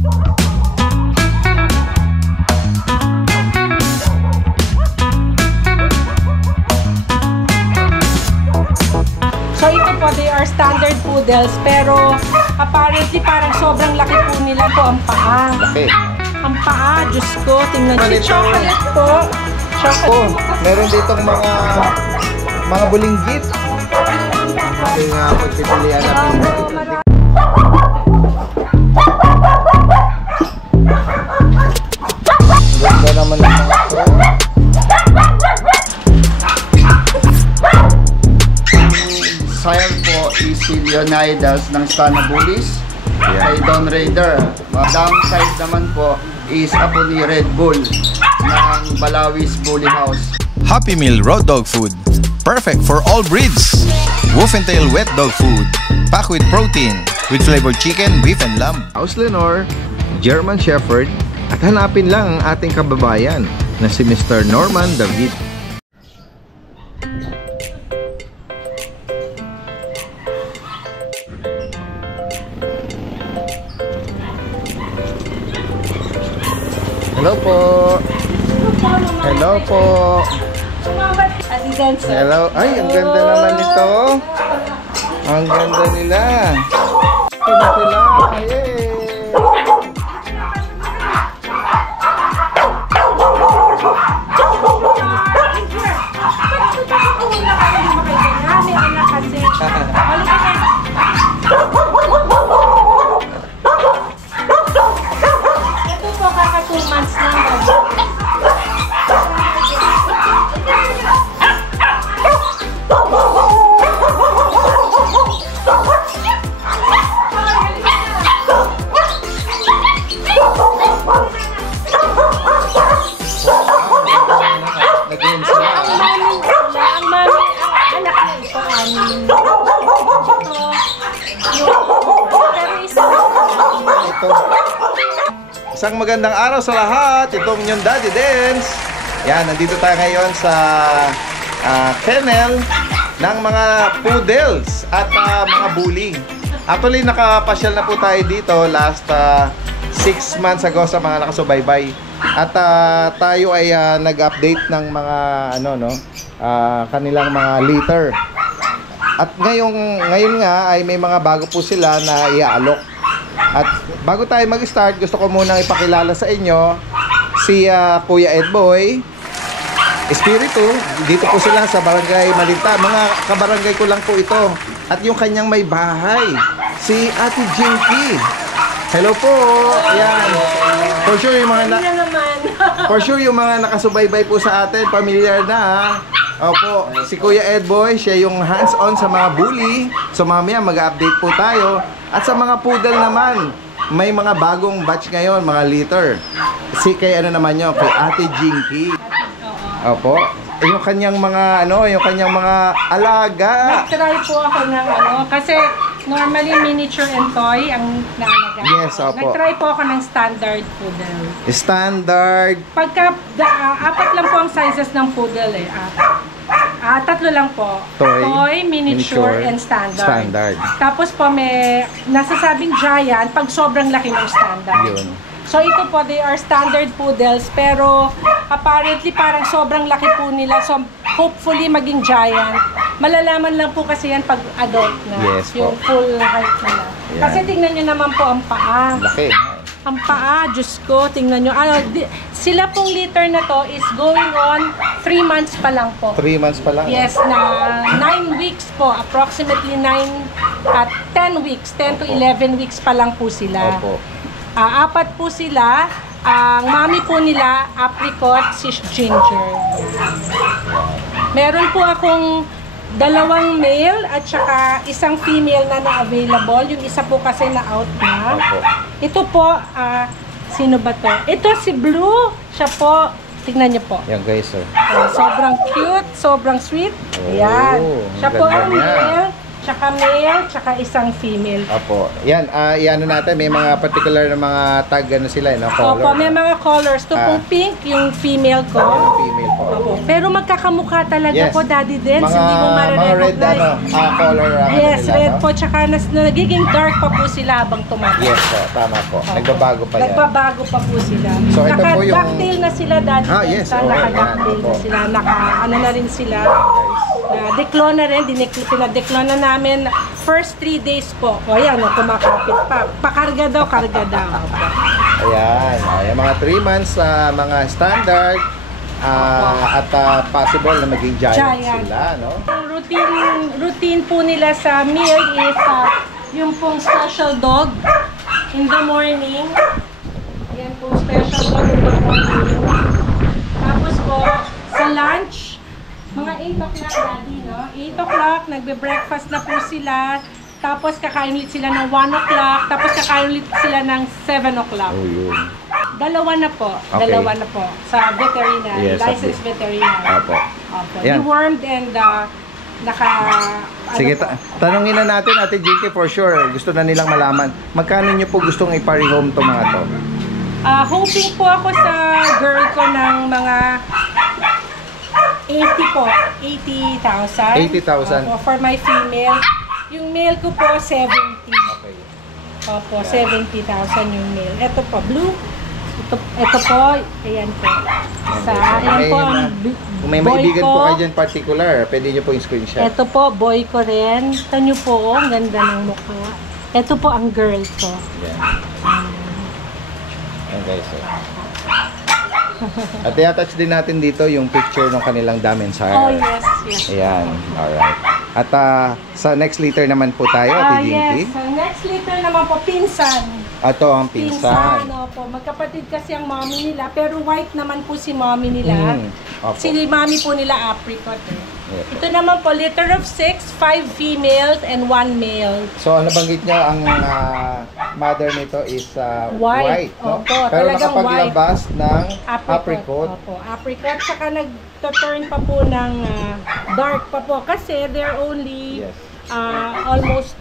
So ito po, they are standard poodles, pero apparently parang sobrang laki po nila po ang paa. Laki. Ang paa, Diyos ko, tingnan nyo. Chocolate po. Chocolate. Oh, meron ditong mga bulinggit. Ito nga pagpipilian natin. Ganda naman ng mga ito. Sire po is si Leonidas ng Stanabulis. Kay Don Raider. Downside naman po is apo ni Red Bull ng Balawis Bully House. Happy Meal Raw Dog Food. Perfect for all breeds. Wolf and Tail Wet Dog Food. Packed with protein. With flavored chicken, beef, and lamb. House Lenore, German Shepherd. At hanapin lang ang ating kababayan na si Mr. Norman David. Hello po. Hello po. Hello. Ay, ang ganda naman nito. Ang ganda nila. Ito sila. Yay! Ito po, kaka 2 months lang. Isang magandang araw sa lahat. Itong yung Daddy Dance. Yan, nandito tayo ngayon sa kennel ng mga poodles at mga bully. Actually, nakapasyal na po tayo dito last 6 months ago sa mga nakasubaybay. At tayo ay nag-update ng mga kanilang mga litter. At ngayon nga ay may mga bago po sila na iaalok. At bago tayo mag-start, gusto ko munang ipakilala sa inyo si Kuya Edboy Espiritu. Dito po sila sa Barangay Malinta. Mga kabarangay ko lang po ito. At yung kanyang may bahay, si Ate Jinky. Hello po. Ayan. For sure yung mga nakasubaybay po sa atin, familiar na. Opo, si Kuya Edboy, siya yung hands-on sa mga bully. So mamaya mag-update po tayo. At sa mga poodle naman, may mga bagong batch ngayon, mga litter. Kay naman yun, kay Ate Jinky. Opo. Yung kanyang mga yung kanyang mga alaga. Nag-try po ako ng kasi normally miniature and toy ang naalaga. Yes, opo. Nag-try po ako ng standard poodle. Standard. Pagka 4 lang po ang sizes ng poodle eh. 3 lang po. Toy, miniature, and standard. Tapos po may nasasabing giant pag sobrang laki ng standard. Yun. So ito po, they are standard poodles, pero apparently parang sobrang laki po nila. So hopefully maging giant. Malalaman lang po kasi yan pag adult na. Yes, yung full height nila. Yan. Kasi tingnan nyo naman po ang paa. Laki. Ang paa, Diyos ko, tingnan nyo. Sila pong litter na to is going on 3 months pa lang po. 3 months pa lang? Yes, na 9 weeks po. Approximately 10 weeks, 10 to 11 weeks pa lang po sila. Opo. 4 po sila. Ang mami po nila, apricot, si Ginger. Meron po akong 2 male at saka 1 female na na-available. Yung isa po kasi na-out na. Ito po, sino ba to? Ito si Blue. Siya po, tignan niyo po. Yan guys, sobrang cute, sobrang sweet. Ayan. Siya po ang male. tsaka male, tsaka isang female. Opo. Yan, iano natin, may mga particular na mga tag ano sila, no? Color. Opo, may mga colors. Ito pong pink, yung female ko. Yan yung female po. Opo. Pero magkakamukha talaga Yes. po, Daddy Dens. Mga, Hindi mo mga red, marirecognize. color. Yes, nila, red no? po. Tsaka nagiging dark pa po sila habang tumatanda. Yes po, tama po. Nagbabago pa yan. Nagbabago pa po sila. So, ito po yung- Naka-ducktail na sila, Daddy Dens. Yes. Okay, Naka-ducktail yan. na Opo. sila. Ano na rin sila. Declone na rin, pinadeclone na namin first 3 days po. O yan, kumakapit pa. Pakarga daw, karga daw. Ayan. Ayan, mga 3 months, mga standard, at possible na maging giant sila, no? Ang routine po nila sa meal is yung pong special dog in the morning. Yan pong special dog in the morning. Tapos po, sa lunch, mga 8 o'clock, Daddy, no? 8 o'clock, nagbe-breakfast na po sila. Tapos kakain ulit sila ng 1 o'clock. Tapos kakain ulit sila ng 7 o'clock. Oh, yun. Dalawa na po. Okay. Dalawa na po. Sa veterinary. Yes, Licensed veterinary. Opo. Opo. Yan. Dewormed and Sige, tanongin na natin, Ate Jinky, for sure. Gusto na nilang malaman. Magkano nyo po gustong i-parehome to mga to? hoping po ako sa girl ko ng mga 80 po. 80,000. 80,000. Opo, for my female. Yung male ko po, 70. Okay. Opo, 70,000 yung male. Ito po, blue. Ito po, ayan po. Ayan po ang Kung may boy maibigan ko. po kayo dyan particular, pwede nyo po yung screenshot. Ito po, boy ko rin. Ito nyo po, ang ganda ng mukha. Ito po ang girl ko. Yan. Ayan guys. At i-attach din natin dito yung picture ng kanilang Damenshire. Oh, yes, yes. Ayan, alright. At sa next litter naman po tayo, Ate Jinky. Yes. Next litter naman po, pinsan. Ito ang pinsan. Opo. Magkapatid kasi ang mommy nila, pero white naman po si mommy nila. Opo. Si mommy po nila apricot eh. Yes. Ito naman po, litter of 6, 5 females and 1 male. So, ano banggit nyo, ang mother nito is white, no? Opo, Pero talagang nakapaglabas ng apricot. Opo, apricot. Saka nag-turn pa po ng dark pa po. Kasi they're only Yes. almost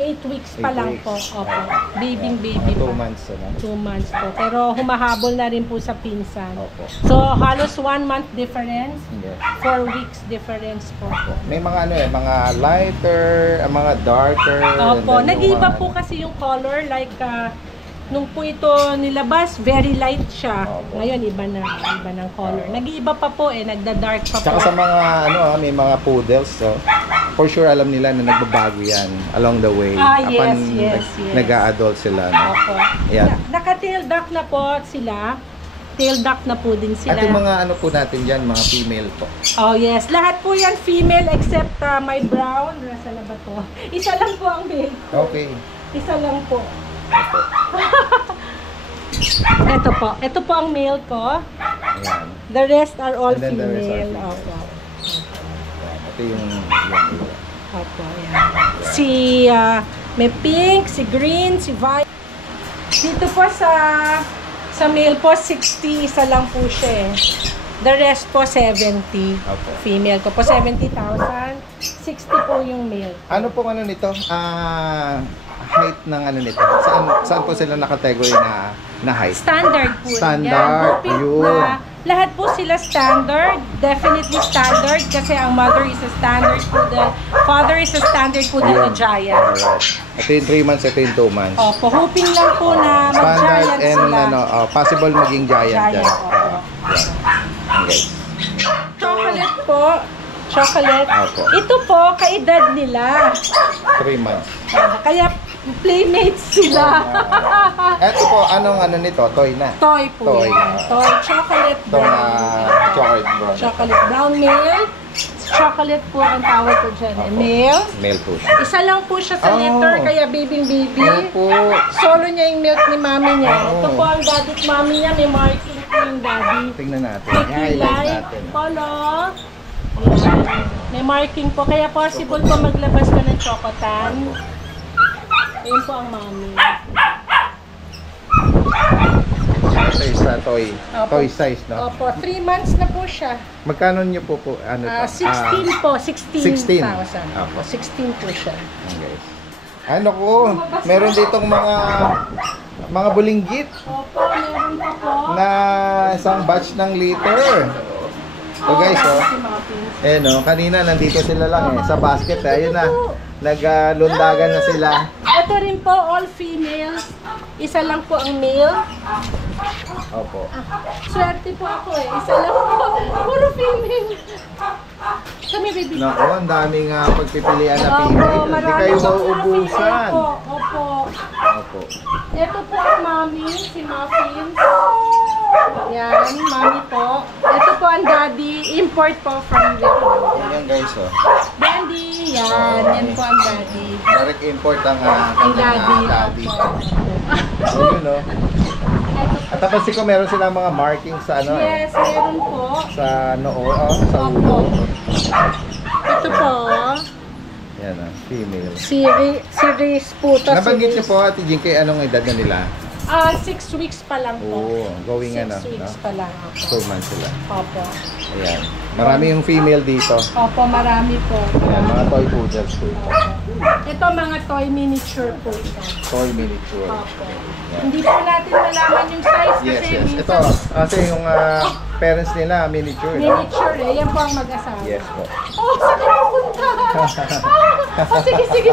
8 weeks pa 8 lang weeks. po. Opo, baby 2 pa. months, ano? 2 months po. Pero humahabol na rin po sa pinsan. Opo. So, halos 1 month difference. Yes. 4 weeks difference po. May mga mga lighter, mga darker. and Opo, then yung nag-iba mga po kasi yung color. Like, nung po ito nilabas, very light siya. Opo. Ngayon, iba ng color. Nag-iiba pa po eh, nagda-dark pa Tsaka po. sa mga may mga poodles, so for sure alam nila na nagbabago yan along the way. Yes, yes. Nag-a-adult sila, no? Opo. Ayan. Naka-tail duck na po sila. Tail duck na po din sila. At yung mga ano po natin dyan, mga female po. Oh yes, lahat po yan female except my brown. Nasa na ba to? Isa lang po ang male. Okay. Isa lang po. Opo. Ito po ang male ko. Ayan. The rest are all And then the rest are female. female. Opo. Ayan. Ito yung Opo, yan. Si may pink, si green, si violet. Dito po sa male po 60, isa lang po siya eh. The rest po 70. Opo. Female ko po 70,000. 60 po yung male. Ano pong ano nito? Height ng ano nito? Saan po sila nakategory na height? Standard po. Standard, yan. yun. Lahat po sila standard. Definitely standard kasi ang mother is a standard poodle. Father is a standard poodle na giant. Alright. Ito yung 3 months, ito yung 2 months. Opo, hoping lang po na Standard mag-giant and sila. possible maging giant dyan. Opo. Okay. Chocolate po. Chocolate. Opo. Ito po, kaedad nila. 3 months. Kaya playmates sila. Ito po, anong ano nito? Toy na. Toy po. Toy. yan. Toy. Chocolate Itong brown. chocolate brown. Chocolate brown male. Chocolate po ang tawag ko dyan. Opo. Male. Male po siya. Isa lang po siya sa Oh. litter, kaya baby. Male po. Solo niya yung milk ni mami niya. Oh. Ito po ang daddy at mami niya. May marking po yung daddy. Tingnan natin. May I-highlight kilay, natin. polo. May marking po. Kaya possible po maglabas ka ng chocotan. Ayun po ang mami. Ito is toy. Opo. Toy size, no? Opo, 3 months na po siya. Magkano nyo po ano to? 16 po, 16,000. 16. Opo, 16 po siya. Guys. Ano ko, meron ditong mga bulinggit Opo, meron pa po. na isang batch ng liter. So guys, oh. Si Muffins. Eh no, kanina nandito sila lang sa basket. Ayun na, naglundagan na sila. Ito rin po, all females. Isa lang po ang male. Opo. Swerte po ako eh. Isa lang po. Puro female. Kami baby. Naku, ang daming pagpipilian na Opo, female. Hindi marami kayo po. Puro mauubusan. female po. Opo. Opo. Ito po ang mami, si Muffins. Yan, mami po. Ito po ang daddy. Import po from Vietnam. Yan guys, oh. Dandy, yan. Yan po ang daddy. Direct import ang Ang daddy. daddy. Opo. Yun, no? At tapos ko meron silang mga markings sa ano, Yes, meron po. sa noo, sa Opo. ulo. Ito po, Yan, female. si Reese po. To, Nabanggit niyo po, Ate Jinky, anong edad na nila? 6 weeks pa lang po. Oo, going 6 weeks pa lang. Opo. 2 months sila. Opo. Ayan. Marami yung female dito. Opo, marami po. Ayan, mga toy poodles po. Opo. Ito mga toy miniature po ito. Toy miniature. Opo. Hindi po natin malaman yung size kasi Yes, yes. minsan Ito, kasi yung parents nila, miniature. No? miniature eh. Yan po ang mag-asawa. Yes po. Oh, saan ka pupunta?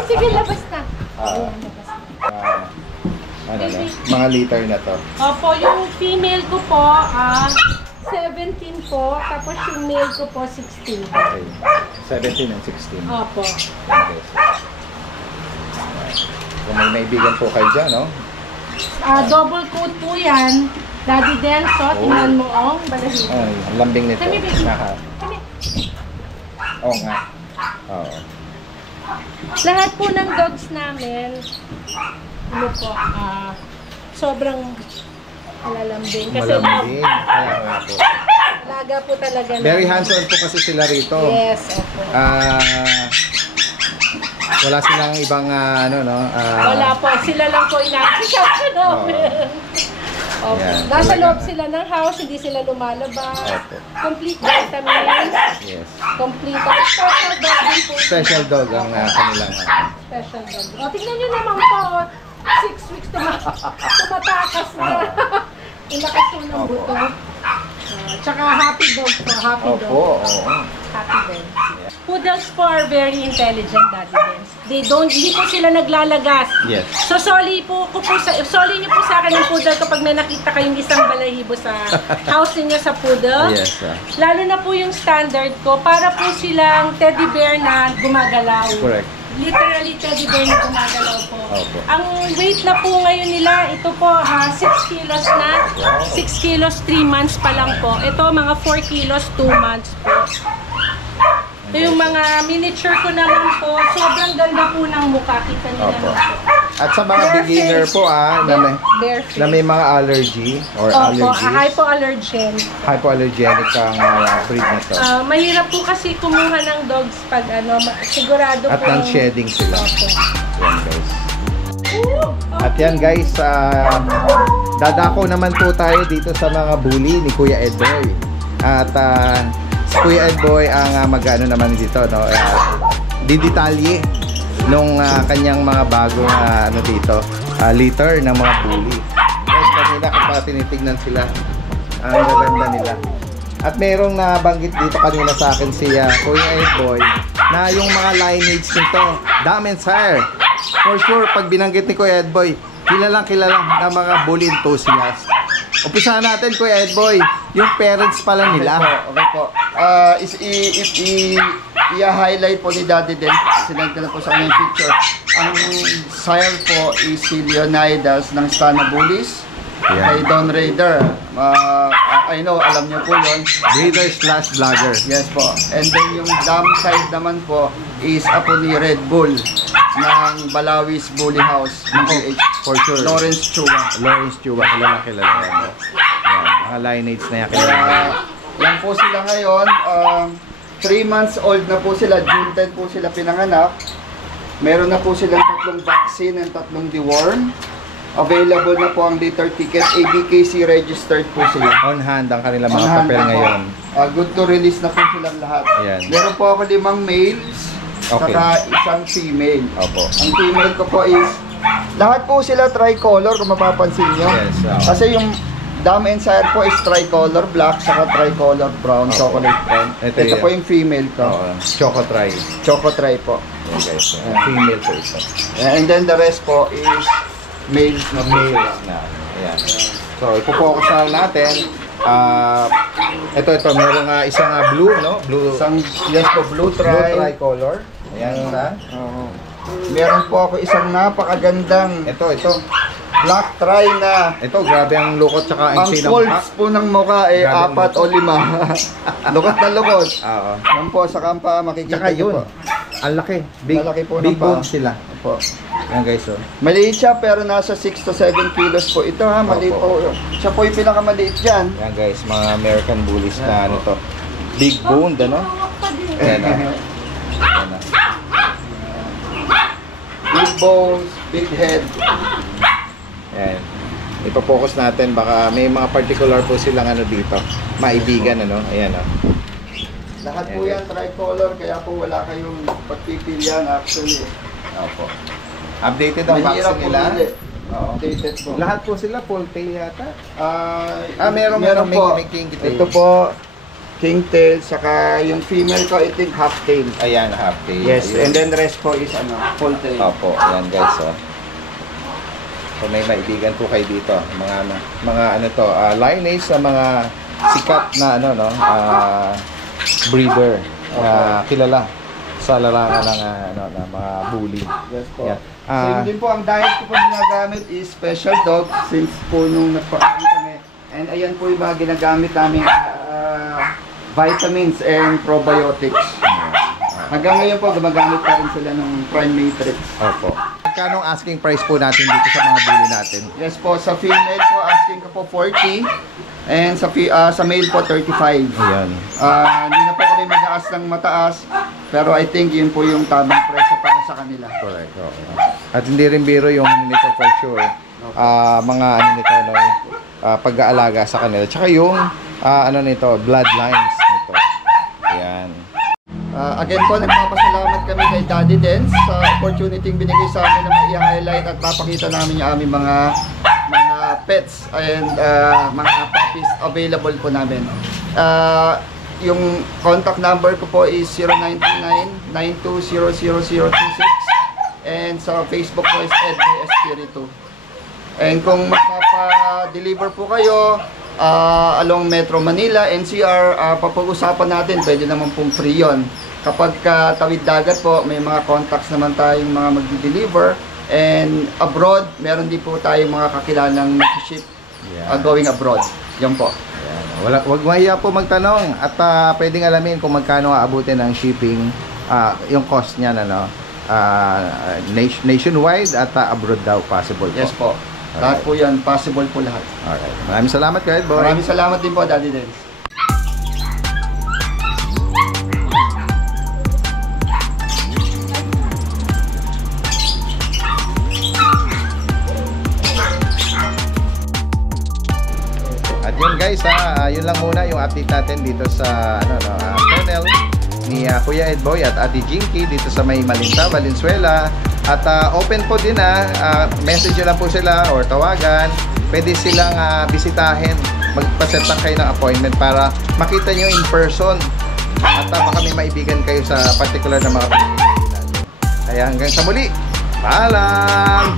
Sige, labas na. Ayan, labas na. Ano na, mga liter na to. Opo, yung female ko po, 17 po. Tapos yung male ko po, 16. Okay. 17 and 16. Opo. Okay. Kung may naibigan po kayo dyan, no? Double coat po yan. Daddy Denso, tingnan mo, balahibo. Ay, ang lambing nito. Kami, baby. Naka. Kami. Oo nga. Oo. Lahat po ng dogs namin, ano po, sobrang malalambing. Kasi Malambing. Kaya nga po. alaga po talaga. Very namin. hands-on po kasi sila rito. Yes, opo. Wala silang ibang ano, no? Wala po. Sila lang po inaasikaso namin. Opo. Yan, Nasa talaga. loob sila ng house, hindi sila lumalabas. Opo. Complete vitamins. Yes. Complete. Special dog din po. Special dog ang kanilang Special dog. O, tignan nyo naman po. 6 weeks tumatakas na. Yung lakas po ng Opo. buto. Tsaka happy dog po. Happy dog. Opo, oo. Happy dog. Poodles po are very intelligent, Daddy Dens. Hindi po sila naglalagas. Yes. So, soli niyo po sa akin ng poodle kapag may nakita kayong isang balahibo sa house niyo sa poodle. Yes. Lalo na po yung standard ko, para po silang teddy bear na gumagalaw. Correct. Literally teddy bear na gumagalaw po. Opo. Ang weight na po ngayon nila, ito po 6 kilos na. 6 kilos, 3 months pa lang po. Ito mga 4 kilos, 2 months po. Ito yung mga miniature ko naman po. Sobrang ganda po ng mukha. Kita niyo Opo. naman po. At sa mga Bare beginner face. po Bare face. na may mga allergy or Opo, allergies, hypoallergen. hypoallergenic ang breed na to. Mahirap po kasi kumuha ng dogs pag sigurado At po. non-shedding sila. Opo. Yan guys. At yan guys, dadako naman po tayo dito sa mga bully ni Kuya Edboy. At si Kuya Edboy ang mag-ano naman dito, no? Didetalye nung kanyang mga bagong litter ng mga bully. Guys, kanina kapag tinitignan sila, ang gaganda nila. At merong nabanggit dito kanina sa akin si Kuya Edboy na yung mga lineage nito, Dam and Sire. For sure, pag binanggit ni Kuya Edboy, kilalang ng mga bully enthusiasts. Umpisahan natin, Kuya Edboy, yung parents pala nila. Okay po. I-highlight po ni Daddy din. Sinend ko na po sa kanyang picture. Ang sire po is si Leonidas ng Stana Bullies. Yeah. Kay Don Raider. I know, alam niyo po yun. Breeder/vlogger. Yes po. And then yung dam side naman po is apo ni Red Bull ng Balawis Bully House. BGH. For sure. Lawrence Chua. Lawrence Chua, kilala yan. Yan, mga lineage na yan kilala. Yan po sila ngayon. 3 months old na po sila. June 10 po sila pinanganak. Meron na po silang 3 vaccine and 3 deworm. Available na po ang litter ticket. ABKC registered po sila. On hand ang kanilang mga On hand papel na po. ngayon. Good to release na po silang lahat. Ayan. Meron po ako 5 males, Okay. saka isang female. Opo. Ang female ko po is, lahat po sila tricolor kung mapapansin nyo. Yes, Kasi yung dam and sire po is tricolor black, saka tricolor brown, Opo. chocolate brown. Ito Ito yun. po yung female ko. Oo. Choco Try. Choco Tri po. Ayan guys. Female po ito. And then the rest po is males na po sila. Males na. Ayan. So, ipo-focus na lang natin. Ito, meron nga isang blue, no? Blue, Yes po, blue blue tri. tricolor. Ayan isa. Oo. Meron po ako isang napakagandang Ito. black tri na Ito, grabe ang lukot tsaka ang ang shade ng folds po ng mukha Grabe ang 4 o 5. Lukot na lukot. Oo. Yan po sa kampa makikita Tsaka niyo yun. po. Ang laki. Big, Malaki po big ng paa. bones sila. Po. Ayan guys, oh. Maliit siya pero nasa 6 to 7 kilos po. Ito ha, maliit Opo. po. Siya po yung pinakamaliit dyan. Ayan guys, mga American bullies na ano to. Big boned, ano? Ayan, oh. Ayan, oh. Big bones, big head. Ayan. Ipo-focus natin, baka may mga particular po silang ano dito. Maibigan, ano? Ayan, oh. Lahat po yan tricolor kaya po wala kayong pagpipilian actually. Opo. Updated ang Mahirap vaccine po nila. pili. Updated po. Lahat po sila full tail yata. Meron po. po. May king tail. Ito po, king tail, saka yung female ko, I think half tail. Ayan, half tail. Yes, Ayun. and then the rest po is full tail. Opo, ayan guys, oh. So may maibigan po kayo dito, mga ano to, lineage na mga sikat na ano no, breeder na kilala sa larangan ng ano na mga bully. Yes po. Yan. Same din po, ang diet ko po ginagamit is special dog since po nung nagpakain kami. And ayan po yung mga ginagamit namin vitamins and probiotics. Hanggang ngayon po, gumagamit pa rin sila ng Prime Matrix. Opo. Magkano ang asking price po natin dito sa mga bully natin? Yes po, sa female po, asking ko po 40. And sa male po, 35. Ayan. Hindi na po kami mataas ng mataas. Pero I think yun po yung tamang presyo para sa kanila. Correct. Okay. At hindi rin biro yung ano nito for sure. Mga ano nito no, pag-aalaga sa kanila. Tsaka yung ano nito, bloodlines nito. Ayan. Again po, nagpapasalamat kami kay Daddy Dens sa opportunity binigay sa amin na mai-highlight at papakita namin yung aming mga pets and mga puppies available po namin. Yung contact number ko po is 0929-92000026 and sa Facebook po is Edboy Espiritu. And kung magpapa-deliver po kayo along Metro Manila, NCR, papag-usapan natin, pwede naman pong free yun. Kapag tawid dagat po, may mga contacts naman tayong mga magdi-deliver. And abroad, meron din po tayong mga kakilalang nag-ship going abroad. Yan po. Wag mahiya po magtanong at pwedeng alamin kung magkano aabutin ang shipping, yung cost niya no, nationwide at abroad daw possible po. Yes po. Lahat po yan, possible po lahat. Alright. Maraming salamat guys, boy. Maraming salamat din po, Daddy Dens. At yun guys, yun lang muna yung update natin dito sa channel ni Kuya Edboy at Ate Jinky dito sa may Malinta, Valenzuela. At open po din message lang po sila or tawagan. Pwede silang bisitahin, magpaset lang kayo ng appointment para makita nyo in person. At baka may maibigan kayo sa particular na mga pagkakas natin. Kaya hanggang sa muli, paalam!